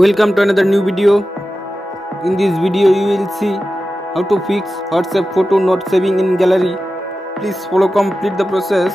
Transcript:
Welcome to another new video. In this video you will see how to fix WhatsApp photo not saving in gallery. Please follow complete the process.